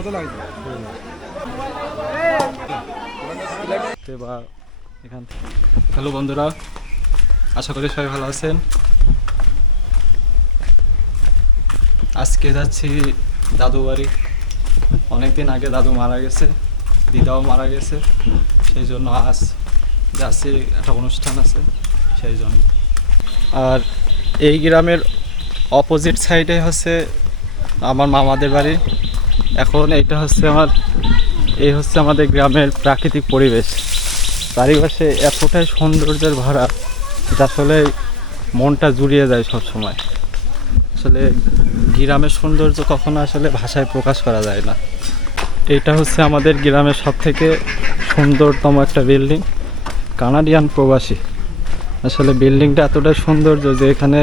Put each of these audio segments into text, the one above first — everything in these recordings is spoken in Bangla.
মতো লাগছে। বা এখান হ্যালো বন্ধুরা, আশা করি সবাই ভালো আছেন। আজকে যাচ্ছি দাদু বাড়ি। অনেকদিন আগে দাদু মারা গেছে, দিদাও মারা গেছে, সেই জন্য আজ যাচ্ছি, একটা অনুষ্ঠান আছে, সেই জন্য। আর এই গ্রামের অপোজিট সাইডে হচ্ছে আমার মামাদের বাড়ি। এখন এইটা হচ্ছে আমার, এই হচ্ছে আমাদের গ্রামের প্রাকৃতিক পরিবেশ। চারিপাশে এতটাই সৌন্দর্যের ভরা যা আসলে মনটা জুড়িয়ে যায় সব সময় আসলে গ্রামের সৌন্দর্য কখনো আসলে ভাষায় প্রকাশ করা যায় না। এটা হচ্ছে আমাদের গ্রামের সব থেকে সুন্দরতম একটা বিল্ডিং, কানাডিয়ান প্রবাসী। আসলে বিল্ডিংটা এতটা সৌন্দর্য যে এখানে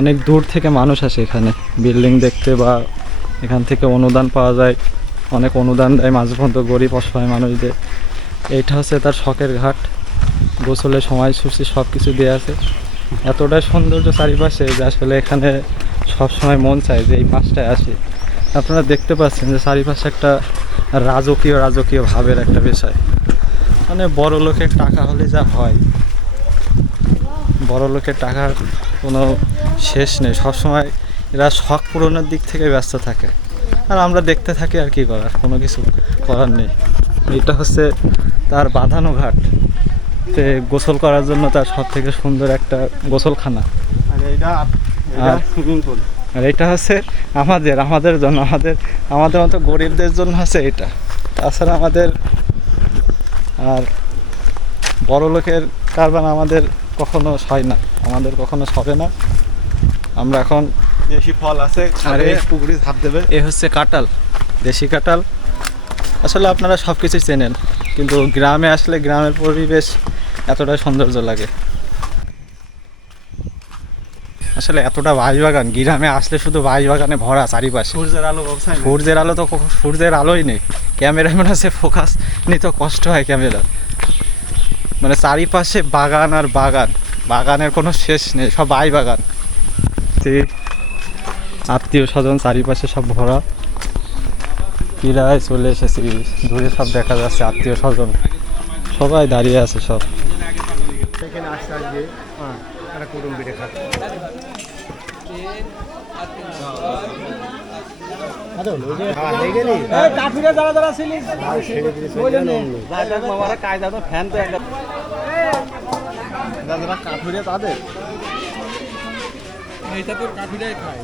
অনেক দূর থেকে মানুষ আসে এখানে। বিল্ডিং দেখতে বা এখান থেকে অনুদান পাওয়া যায়। অনেক অনুদান দেয় মাঝে পর্যন্ত গরিব অসহায় মানুষদের। এইটা হচ্ছে তার শখের ঘাট। গোসলের সময় সূচি সব কিছু দেওয়া আছে। এতটাই সৌন্দর্য চারিপাশে যে আসলে এখানে সব সময় মন চায় যে এই পাশটায় আসি। আপনারা দেখতে পাচ্ছেন যে চারিপাশে একটা রাজকীয় রাজকীয় ভাবের একটা বিষয়। মানে বড় লোকের টাকা হলে যা হয়। বড় লোকের টাকার কোনো শেষ নেই। সবসময় এরা শখ পূরণের দিক থেকে ব্যস্ত থাকে। আর আমরা দেখতে থাকি আর কি করার কোনো কিছু করার নেই। এটা হচ্ছে তার বাঁধানো ঘাট তে গোসল করার জন্য তার সব থেকে সুন্দর একটা গোসলখানা। আর এইটা এটা হচ্ছে আমাদের আমাদের জন্য আমাদের আমাদের মতো গরিবদের জন্য হচ্ছে এটা। তাছাড়া আমাদের আর বড় লোকের কারবার আমাদের কখনো হয় না আমাদের কখনো সবে না। আমরা এখন দেশি ফল আছে আরে, পুকুরে ঝাঁপ দেবে। এ হচ্ছে কাঁঠাল দেশি কাঁঠাল। আসলে আপনারা সব কিছু চেনেন কিন্তু গ্রামে আসলে গ্রামের পরিবেশ এতটা সৌন্দর্য লাগে। আসলে এতটা বাগান গ্রামে আসলে শুধু বাগানে ভরা চারিপাশে। সূর্যের আলো সূর্যের আলো তো সূর্যের আলোই নেই। ক্যামেরাম্যান আছে ফোকাস নিতে কষ্ট হয় ক্যামেরা মানে চারিপাশে বাগান আর বাগান বাগানের কোনো শেষ নেই সব আই বাগান আত্মীয় স্বজন চারিপাশে সব ভরা। প্রায় চলে এসেছি দূরে সব দেখা যাচ্ছে আত্মীয় স্বজন। সবাই দাঁড়িয়ে আছে সব। এখানে আসছে আজকে কুটুম পিঠে খাচ্ছে। গেলি? কাঠুরে যারা যারা ছিলিস আর ছেড়ে দিলে চলে গেল অমনি। মামারা কায়দা তো ফ্যান তো একটা যারা যারা কাঠুরে তাদের? কাঠুরাই খায়।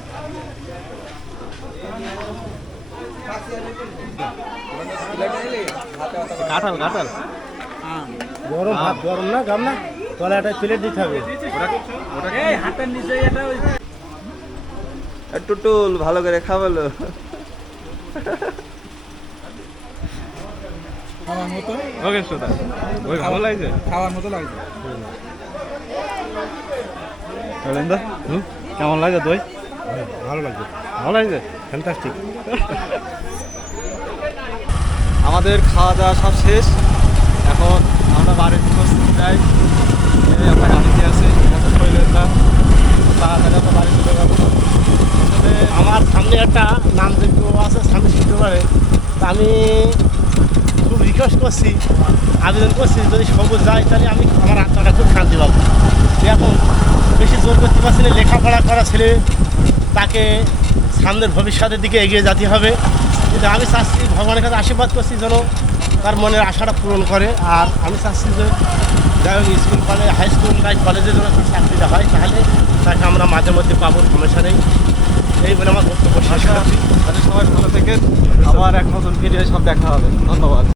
কাঁঠাল কাঁঠাল। গরম ভাত গরম না গাম না? তলে একটা প্লেট দিতে হবে। হাতের নিচে এটা ওই টুটুল ভালো করে খাওয়ালো। খাওয়ার মতো? ওকে সুতা ওই ভালো লাগছে? খাওয়ার মতো লাগছে। বলেন তো কেমন লাগে দই? ভালো লাগছে। ভালো লাগছে? ফ্যান্টাস্টিক আমাদের খাওয়া দাওয়া সব শেষ। এখন আমরা বাড়ির প্রস্তুত যাই আমার গাড়িতে আছে তাড়াতাড়ি আমরা বাড়ি চলে যাব। আসলে আমার সামনে একটা নামযোগ্য আছে সামনে শুক্রবারে তা আমি খুব রিকোয়েস্ট করছি আবেদন করছি যদি সবুজ যায় তাহলে আমি আমার আত্মাটা খুব শান্তি পাবো। এখন জোর করতে পারছি না, লেখাপড়া করা ছেলে, তাকে সামনের ভবিষ্যতের দিকে এগিয়ে যেতে হবে। কিন্তু আমি চাচ্ছি, ভগবানের কাছে আশীর্বাদ করছি যেন তার মনের আশাটা পূরণ করে। আর আমি চাচ্ছি যে, যাই হোক, স্কুল কলেজ হাই স্কুল বা কলেজে যেন চাকরিটা হয়, তাহলে তাকে আমরা মাঝে মধ্যে পাবো, সমস্যা নেই। এই বলে আমার বক্তব্য শেষ করছি। তাহলে সবাই ভালো থেকে আবার এক নতুন ভিডিও সব দেখা হবে। ধন্যবাদ।